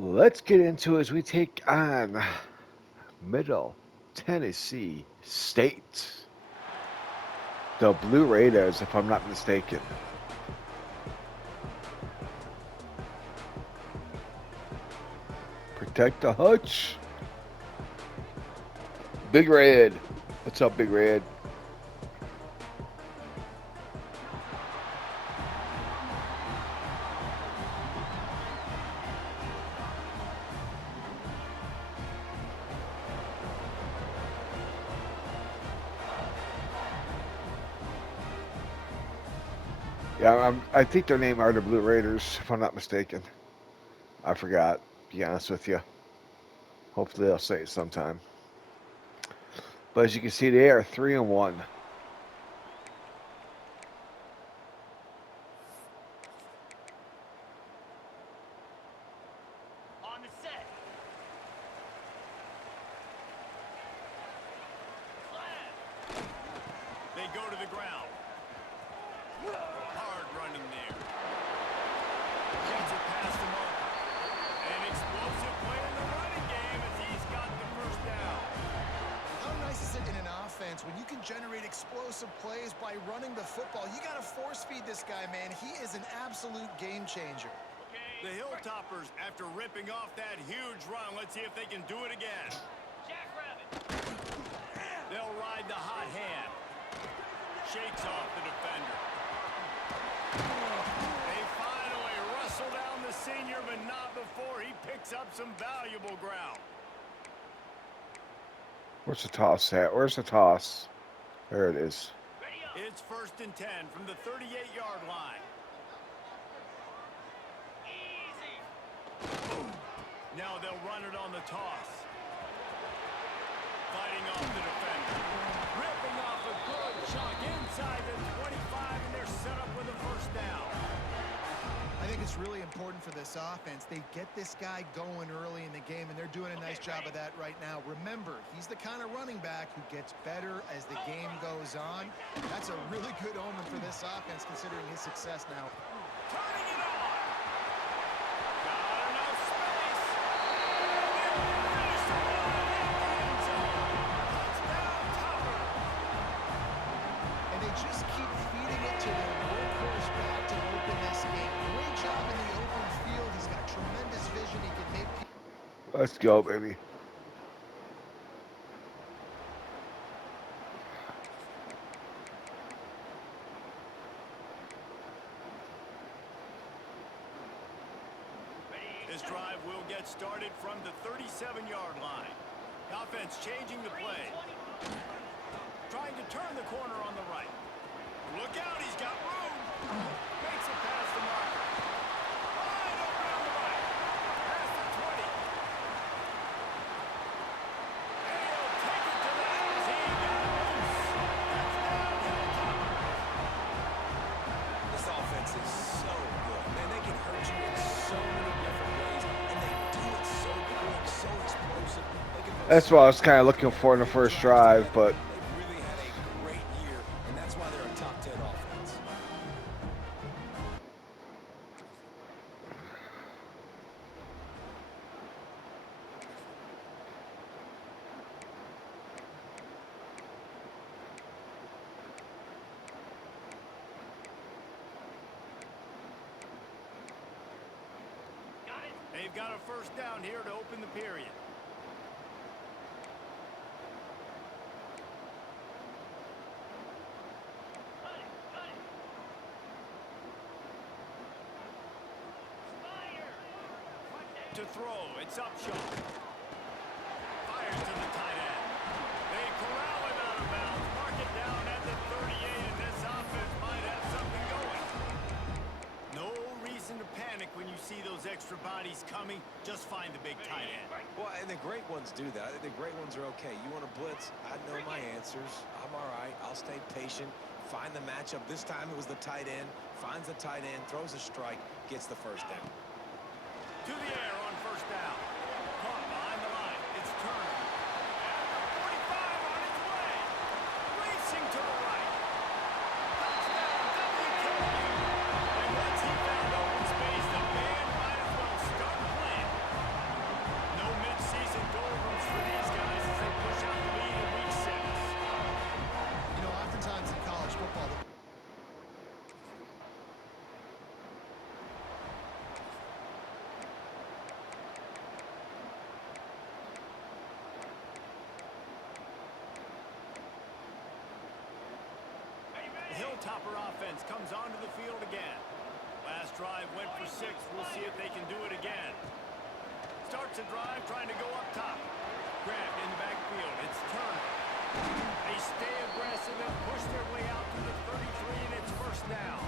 Let's get into it as we take on Middle Tennessee State. The Blue Raiders, if I'm not mistaken. Protect the hutch. Big Red. What's up, Big Red? Yeah, I think their name are the Blue Raiders, if I'm not mistaken. I forgot, to be honest with you. Hopefully they'll say it sometime. But as you can see, they are 3-1. On the set. They go to the ground. Hard running there. Gets it past the marker. An explosive play in the running game as he's got the first down. How nice is it in an offense when you can generate explosive plays by running the football? You got to force feed this guy, man. He is an absolute game changer. The Hilltoppers, after ripping off that huge run, let's see if they can do it again. Jackrabbit. They'll ride the hot hand. Shakes off the defender. They finally wrestle down the senior, but not before he picks up some valuable ground. Where's the toss at? Where's the toss? There it is. It's 1st and 10 from the 38-yard line. Now they'll run it on the toss. Fighting off the defender. Ripping off a good chunk inside the 25, and they're set up with a first down. I think it's really important for this offense. They get this guy going early in the game, and they're doing a nice job of that right now. Remember, he's the kind of running back who gets better as the game goes on. That's a really good omen for this offense, considering his success now. Turning it on. Got enough space. Touchdown, Topper. And they just keep feeding it to their workhorse back to open this game. Great job in the open field. He's got tremendous vision. He can make people. Let's go, baby. This drive will get started from the 37-yard line. The offense changing the play. Trying to turn the corner on the right. Look out, he's got room. Makes it past the marker. Wide open on the right. Past the 20. And he'll take it to the house. He got loose. Touchdown, Hilltoppers. This offense is so good. Man, they can hurt you in so many different ways, and they do it so quick, so explosive. They can put That's what I was kind of looking for in the first drive, but They've really had a great year, and that's why they're a top 10 offense. They've got a first down here to open the period. To throw, it's Upshaw. Fires to the tight end. They corral him out of bounds, mark it down at the 38, and this offense might have something going. No reason to panic when you see those extra bodies coming. Just find the big tight end. Well, and the great ones do that. The great ones are okay. You want to blitz? I know my answers. I'm all right. I'll stay patient. Find the matchup. This time it was the tight end. Finds the tight end, throws a strike, gets the first down. To the air on first down. Caught behind the line. It's Turner. At the 45 on his way. Racing to the right. Touchdown, WKU. And once he found open space, the band might as well start playing. Hilltopper offense comes onto the field again. Last drive went for 6. We'll see if they can do it again. Starts a drive trying to go up top. Grabbed in the backfield. It's Turner. They stay aggressive and push their way out to the 33, and it's first down.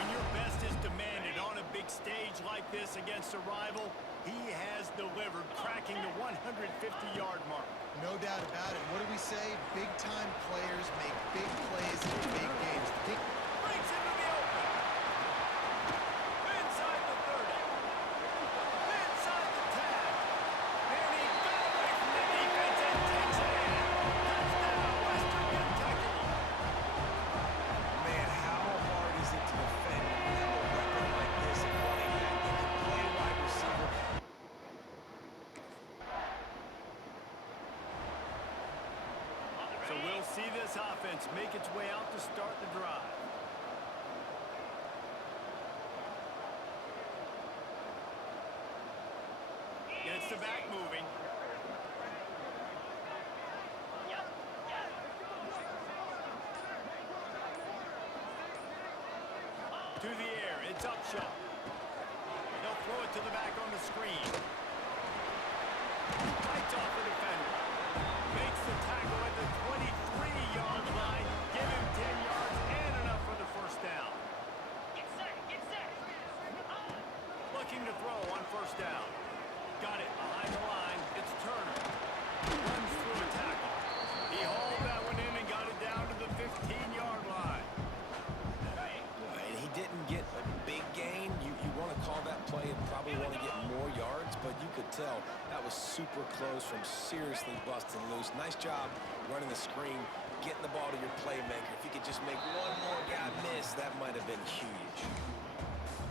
When your best is demanded on a big stage like this against a rival, he has delivered, cracking the 150-yard mark. No doubt about it. What do we say? Big-time players make big plays in big games. Breaks into the open. Inside the 30. Inside the 10. And he got away from the defense and takes it in. Touchdown, Western Kentucky. Man, how hard is it to defend when you have a weapon like this and running back that can play wide receiver? So we'll see this offense make its way out to start the drive. Gets the back moving. To the air, it's Upshaw. They'll throw it to the back on the screen. Fights off the defender. Makes the tackle at the 23-yard line. Give him 10 yards and enough for the first down. Looking to throw on first down. Got it behind the line. It's Turner. Runs through a tackle. He hauled that one in and got it down to the 15-yard line. And he didn't get a big gain. You want to call that play and probably want to get more yards, but you could tell that was super close from seriously busting loose. Nice job running the screen, getting the ball to your playmaker. If you could just make one more guy miss, that might have been huge.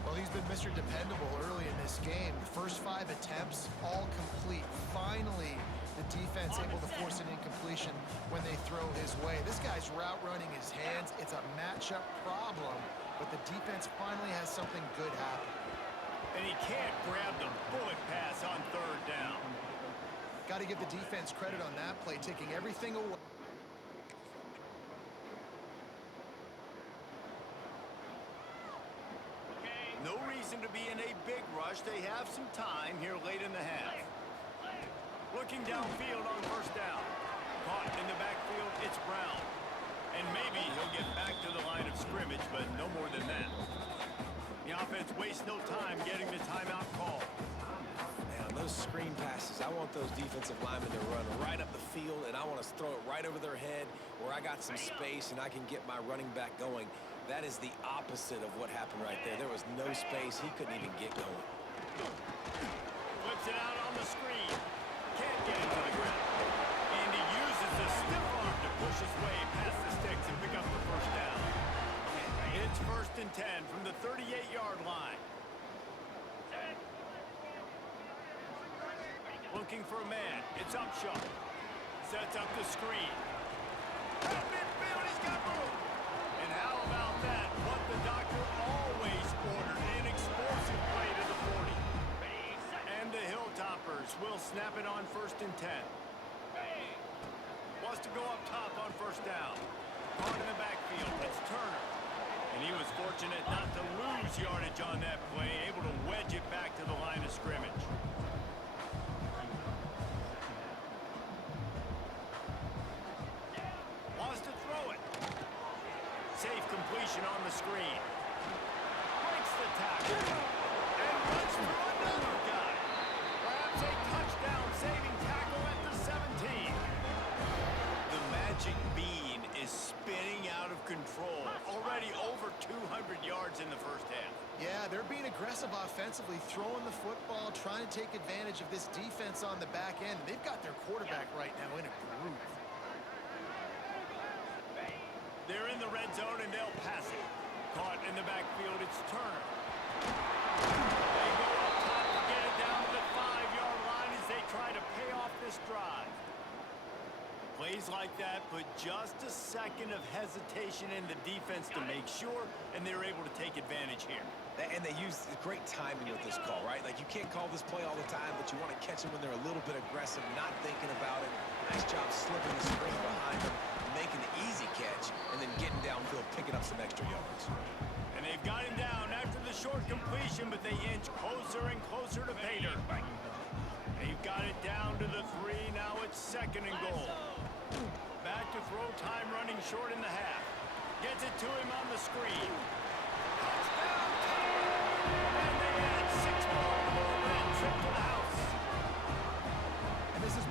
Well, he's been Mr. Dependable early in this game. The first 5 attempts, all complete. Finally, the defense able to force an incompletion when they throw his way. This guy's route running his hands. It's a matchup problem, but the defense finally has something good happen. And he can't grab the bullet pass on third down. Got to give the defense credit on that play, taking everything away. No reason to be in a big rush. They have some time here late in the half. Looking downfield on first down. Caught in the backfield, it's Brown. And maybe he'll get back to the line of scrimmage, but no more than that. The offense wastes no time getting the timeout call. Man, on those screen passes, I want those defensive linemen to run right up the field, and I want to throw it right over their head where I got some space and I can get my running back going. That is the opposite of what happened right there. There was no space. He couldn't even get going. Flips it out on the screen. Can't get it to the ground. And he uses the stiff arm to push his way past the sticks and pick up the first down. It's 1st and 10 from the 38-yard line. Looking for a man. It's Upshaw. Sets up the screen. At midfield, he's got room. And how about that? What the doctor always ordered. An explosive play to the 40. And the Hilltoppers will snap it on 1st and 10. Wants to go up top on first down. Caught in the backfield. It's Turner. And he was fortunate not to lose yardage on that play, able to wedge it back to the line of scrimmage. Wants to throw it. Safe completion on the screen. Breaks the tackle. And runs through another guy. Perhaps a touchdown-saving tackle at the 17. The magic bean is spinning out of control. Already over 200 yards in the first half. Yeah, they're being aggressive offensively, throwing the football, trying to take advantage of this defense on the back end. They've got their quarterback right now in a groove. They're in the red zone and they'll pass it. Caught in the backfield, it's Turner. They go up top to get it down to the 5-yard line as they try to pay off this drive. Plays like that put just a second of hesitation in the defense to make sure, and they're able to take advantage here. And they use great timing with this call, right? Like, you can't call this play all the time, but you want to catch them when they're a little bit aggressive, not thinking about it. Nice job slipping the screen behind them. making the easy catch and then getting downfield, picking up some extra yards. And they've got him down after the short completion, but they inch closer and closer to pay dirt. They've got it down to the 3. Now it's 2nd and goal. Back to throw, time running short in the half. Gets it to him on the screen. Touchdown, Tyrant! And they add 6 more to the red trip to the house. And this is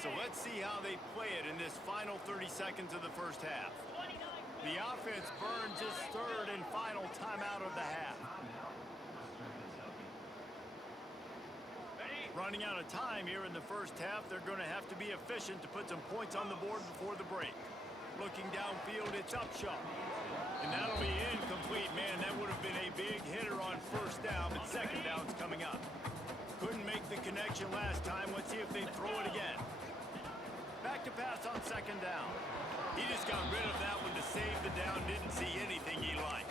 So let's see how they play it in this final 30 seconds of the first half. The offense burns its 3rd and final timeout of the half. Running out of time here in the first half, they're going to have to be efficient to put some points on the board before the break. Looking downfield, it's Upshaw. And that'll be incomplete. Man, that would have been a big hitter on 1st down, but 2nd down's coming up. Couldn't make the connection last time. Let's see if they throw it again. Back to pass on 2nd down. He just got rid of that one to save the down. Didn't see anything he liked.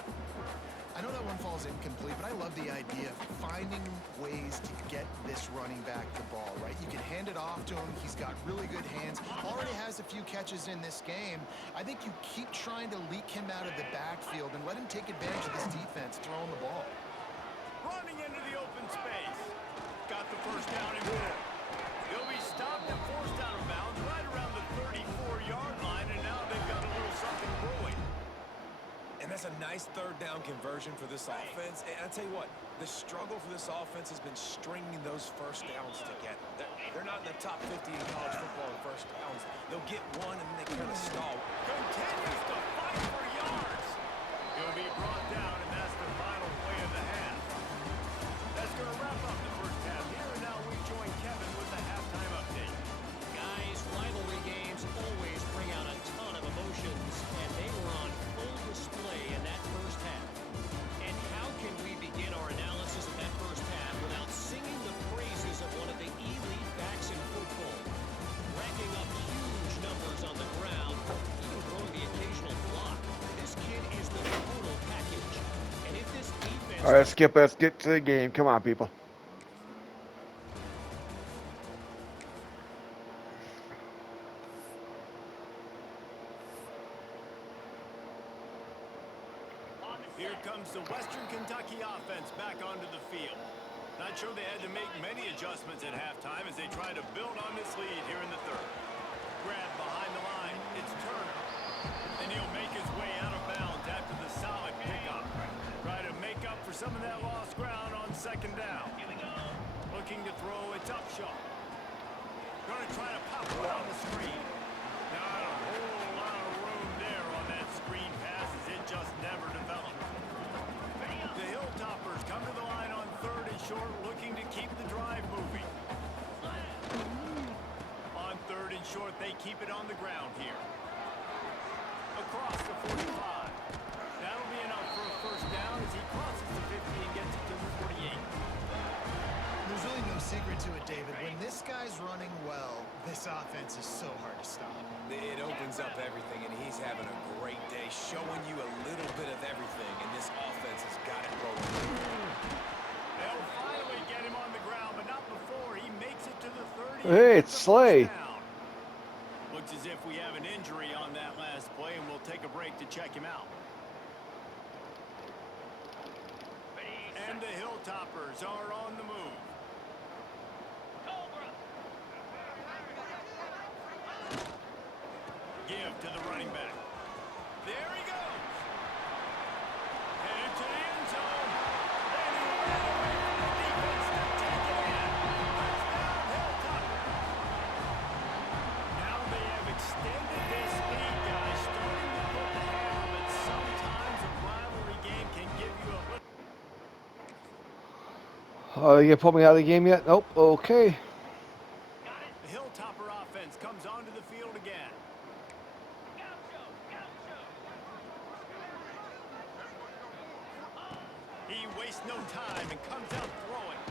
I know that one falls incomplete, but I love the idea of finding ways to get this running back the ball, right? You can hand it off to him. He's got really good hands. Already has a few catches in this game. I think you keep trying to leak him out of the backfield and let him take advantage of this defense throwing the ball. Running into the open space. Got the 1st down and more. He'll be stopped and forced out of bounds right around the 34-yard line, and now they've got a little something brewing. And that's a nice 3rd down conversion for this offense. And I tell you what, the struggle for this offense has been stringing those 1st downs together. They're not in the top 50 in college football in 1st downs. They'll get one and then they kind of stall. Continues to fight for yards. He'll be brought down, and that's the final play of the half. That's going to wrap up the first half. Here and now we join Kevin with the halftime update. Guys, rivalry games always bring out a ton of emotions, and they were on full display in that first half. And how can we begin our analysis of that first half without singing the praises of one of the elite backs in football? Racking up huge numbers on the ground, even throwing the occasional block. This kid is the total package. And if this defense... All right, Skip, let's get to the game. Come on, people. Here comes the Western Kentucky offense back onto the field. Not sure they had to make many adjustments at halftime as they try to build on this lead here in the 3rd. Grab behind the line. It's Turner. And he'll make his way out of bounds after the solid pickup. Try to make up for some of that lost ground on 2nd down. Looking to throw, it's Upshaw. Going to try to pop one on the screen. Not a whole lot of room there on that screen pass as it just never developed. The Hilltoppers come to the line on 3rd and short, looking to keep the drive moving. On 3rd and short, they keep it on the ground here. Across the 45. That'll be enough for a 1st down as he crosses the 50 and gets it to the 48. There's really no secret to it, David. When this guy's running well, this offense is so hard to stop. It opens up everything, and he's having a great day, showing you a little bit of everything, and this offense has got it rolling. They'll finally get him on the ground, but not before he makes it to the 30. Hey, it's Slay. Looks as if we have an injury on that last play, and we'll take a break to check him out. And the Hilltoppers are on the move. Give to the running back. There he goes. Headed to the end zone. And he ran away from the defense to take it in. Touchdown, Hilltoppers. Now they have extended this lead, guys, starting to put the hammer, but sometimes a rivalry game can give you a little... You gonna pull me out of the game yet? Nope. Okay. The Hilltopper offense comes onto the field again. He wastes no time and comes out throwing.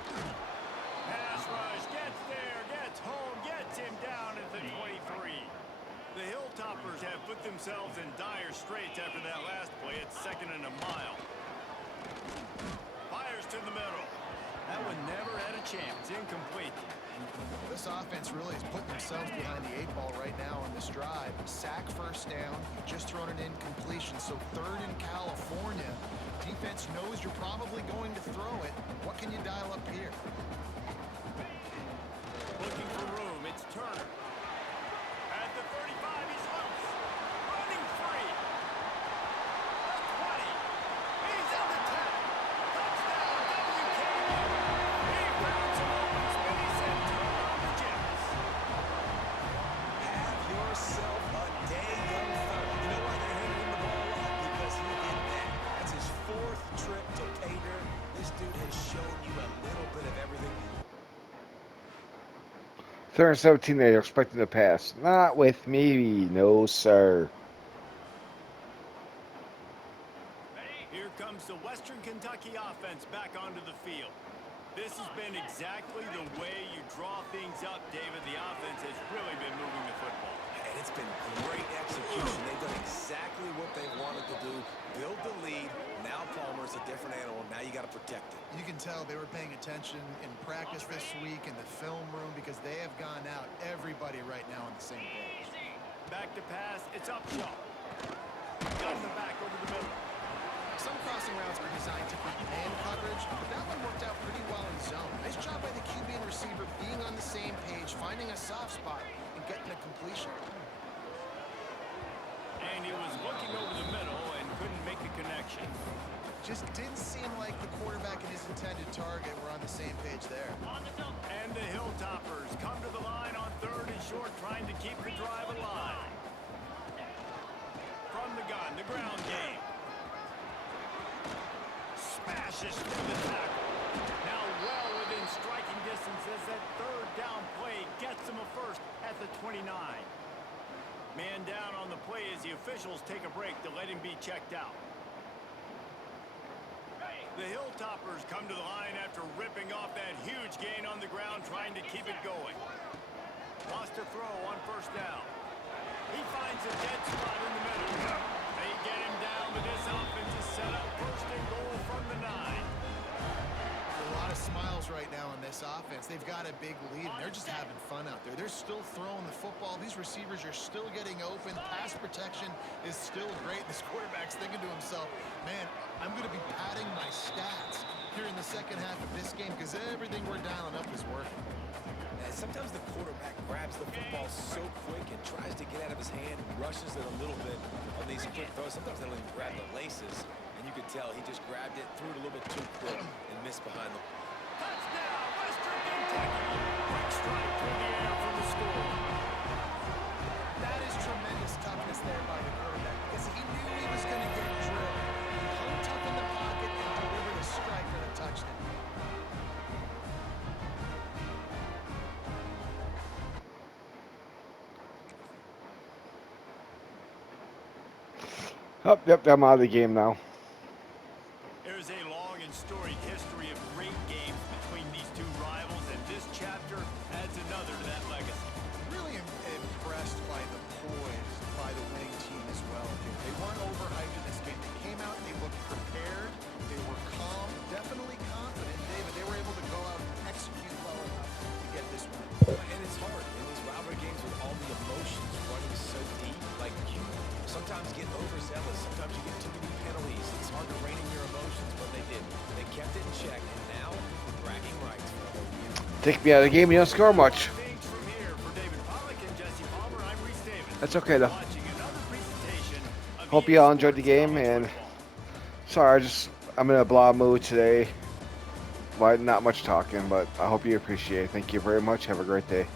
Pass rush, gets there, gets home, gets him down at the 23. The Hilltoppers have put themselves in dire straits after that last play. It's 2nd and a mile. to the middle. That one never had a chance. Incomplete. This offense really is putting themselves behind the 8 ball right now on this drive. Sack first down. You've just thrown an incompletion. So 3rd in California. Defense knows you're probably going to throw it. What can you dial up here? Looking for room. It's Turner. At the 35, he's loose. Running free. The 20. He's on the 10. Touchdown, WKU. He found some open space and turned on the Jets. Have yourself a day, young fella. You know why they're handing the ball off? Because he did that. That's his 4th trip to pay dirt. This dude has shown you a little bit of everything. 3rd and 17, they're expecting to pass. Not with me, no sir. Here comes the Western Kentucky offense back onto the field. This has been exactly the way you draw things up, David. The offense has really been moving the football. And it's been great execution. They've done exactly what they wanted to do. Build the lead. Now Palmer's a different animal. Now you got to protect it. You can tell they were paying attention in practice this week in the film room because they have gone out. Everybody right now on the same page. Back to pass. It's Upshaw. Got the back over the middle. Some crossing routes are designed to beat man coverage, but that one worked out pretty well in zone. Nice job by the QB and receiver being on the same page, finding a soft spot, and getting a completion. And he was looking over the middle and couldn't make a connection. Just didn't seem like the quarterback and his intended target were on the same page there. And the Hilltoppers come to the line on 3rd and short, trying to keep the drive alive. From the gun, the ground game. Smashes through the tackle. Now well within striking distance as that 3rd down play gets him a first at the 29. Man down on the play as the officials take a break to let him be checked out. The Hilltoppers come to the line after ripping off that huge gain on the ground, trying to keep it going. Lost a throw on 1st down. He finds a dead spot in the middle. They get him down, but this offense is set up 1st and goal from the 9. A lot of smiles right now in this offense. They've got a big lead, and they're just having fun out there. They're still throwing the football. These receivers are still getting open. Pass protection is still great. This quarterback's thinking to himself, man, I'm going to be padding my stats here in the second half of this game because everything we're dialing up is working. And sometimes the quarterback grabs the football so quick and tries to get out of his hand, rushes it a little bit on these quick throws. Sometimes they don't even grab the laces, and you could tell he just grabbed it, threw it a little bit too quick, and missed behind the... Touchdown, Western Kentucky. Quick strike through the air for the score. That is tremendous toughness there by the quarterback because he knew he was going to get drilled. He hung tough in the pocket and delivered a strike for the touchdown. Oh, yep, I'm out of the game now. There's a long and storied history of great games between these two rivals, and this chapter adds another to that legacy. Really impressed by the poise by the winning team as well. They weren't overhyped in this game. They came out, they looked prepared, they were calm, definitely confident. David, they were able to go out and execute well enough to get this win. And it's hard in these rivalry games with all the emotions running so deep. Like, you sometimes get overzealous. Sometimes you get too many penalties. It's hard to rein in your emotions, but they did. They kept it in check, and now bragging rights for the whole year. Take me out of the game, you don't score much. Things from here for David Pollack and Jesse Palmer. I'm Reese Davis. That's okay, though. Watching another presentation of Hope EA you all enjoyed the Sports game, College and Football. sorry, I'm in a blah mood today. Well, not much talking, but I hope you appreciate it. Thank you very much. Have a great day.